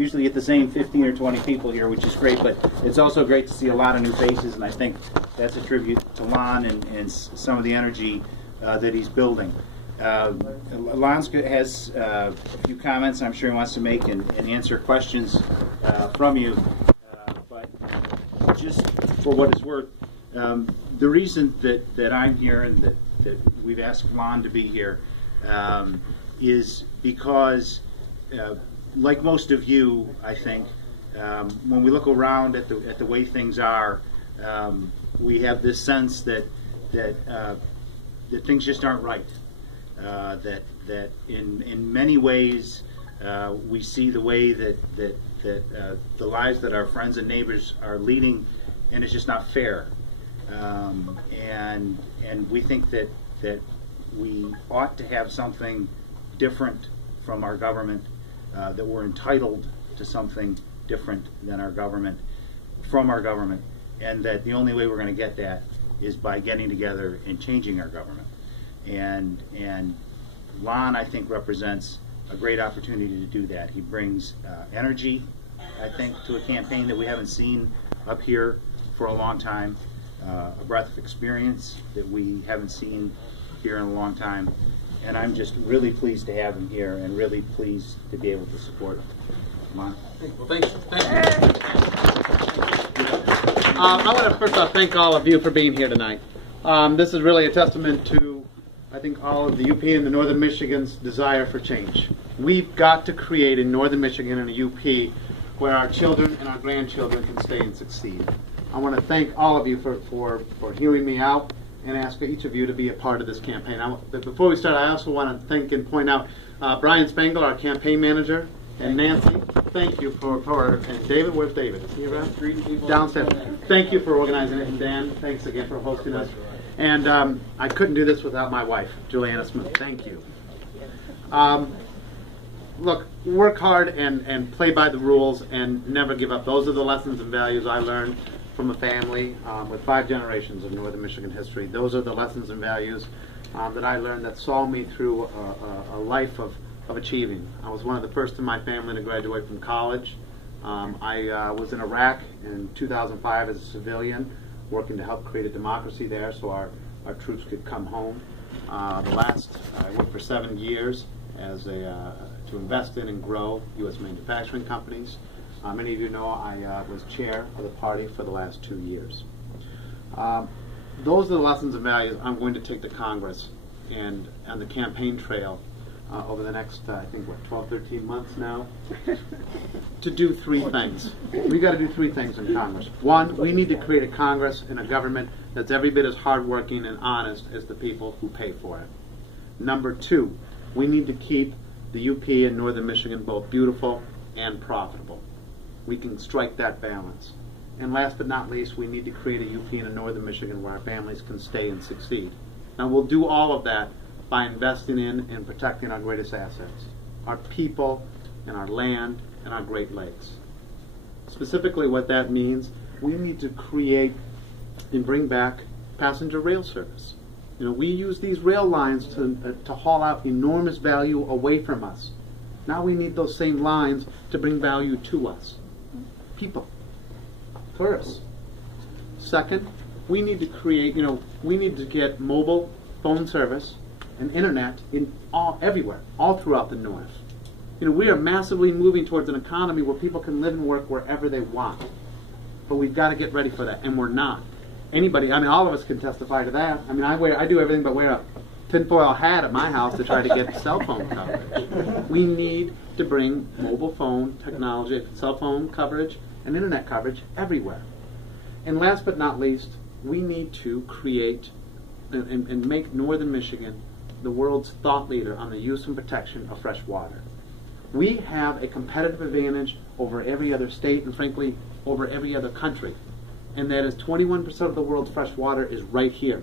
usually get the same 15 or 20 people here, which is great, but it's also great to see a lot of new faces, and I think that's a tribute to Lon and some of the energy that he's building. Lon has a few comments I'm sure he wants to make and answer questions from you, but just for what it's worth, the reason that I'm here and that we've asked Lon to be here is because, like most of you, I think, when we look around at the way things are, we have this sense that things just aren't right. That in many ways we see the way that the lives that our friends and neighbors are leading, and it's just not fair. And we think that we ought to have something different from our government, that we're entitled to something different than our government, from our government, and that the only way we're going to get that is by getting together and changing our government. And Lon, I think, represents a great opportunity to do that. He brings energy, I think, to a campaign that we haven't seen up here for a long time, a breadth of experience that we haven't seen here in a long time. And I'm just really pleased to have him here and really pleased to be able to support him. Lon? Well, thank you. I want to first off thank all of you for being here tonight. This is really a testament to, I think, all of the UP and the Northern Michigan's desire for change. We've got to create in Northern Michigan and a UP where our children and our grandchildren can stay and succeed. I want to thank all of you for hearing me out and ask each of you to be a part of this campaign. But before we start, I also want to thank and point out Brian Spangle, our campaign manager, and Nancy. Thank you and David, where's David? Is he around? Downstairs. Thank you for organizing it, and Dan, thanks again for hosting us. And I couldn't do this without my wife, Juliana Smith. Thank you. Look, work hard and play by the rules and never give up. Those are the lessons and values I learned from a family with 5 generations of Northern Michigan history. Those are the lessons and values that I learned that saw me through a life of achieving. I was one of the first in my family to graduate from college. I was in Iraq in 2005 as a civilian, working to help create a democracy there so our troops could come home. I worked for 7 years as to invest in and grow U.S. manufacturing companies. Many of you know I was chair of the party for the last 2 years. Those are the lessons and values I'm going to take to Congress and on the campaign trail over the next, I think, 12, 13 months now, to do 3 things. We've got to do 3 things in Congress. 1, we need to create a Congress and a government that's every bit as hardworking and honest as the people who pay for it. Number 2, we need to keep the UP and Northern Michigan both beautiful and profitable. We can strike that balance. And last but not least, we need to create a UP and a Northern Michigan where our families can stay and succeed. Now, we'll do all of that by investing in and protecting our greatest assets, our people and our land and our Great Lakes. Specifically what that means, we need to create and bring back passenger rail service. You know, we use these rail lines to haul out enormous value away from us. Now we need those same lines to bring value to us. People. Tourists. Second, we need to create, we need to get mobile phone service and internet everywhere, all throughout the North. We are massively moving towards an economy where people can live and work wherever they want. But we've got to get ready for that, and we're not. Anybody, all of us can testify to that. I do everything but wear a tinfoil hat at my house to try to get cell phone coverage. We need to bring mobile phone technology, cell phone coverage, and internet coverage everywhere. And last but not least, we need to create and make Northern Michigan the world's thought leader on the use and protection of fresh water. We have a competitive advantage over every other state and, frankly, over every other country. And that is 21% of the world's fresh water is right here.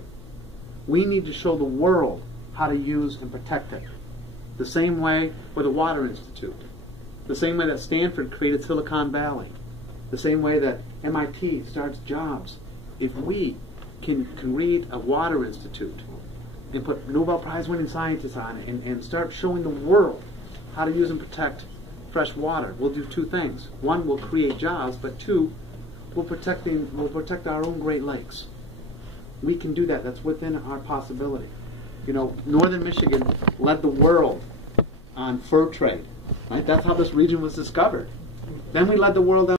We need to show the world how to use and protect it. The same way with the Water Institute. The same way that Stanford created Silicon Valley. The same way that MIT starts jobs. If we can create a Water Institute and put Nobel Prize winning scientists on it and start showing the world how to use and protect fresh water, we'll do two things. One, we'll create jobs, but two, we'll protect our own Great Lakes. We can do that. That's within our possibility. You know, northern Michigan led the world on fur trade. Right? That's how this region was discovered. Then we led the world on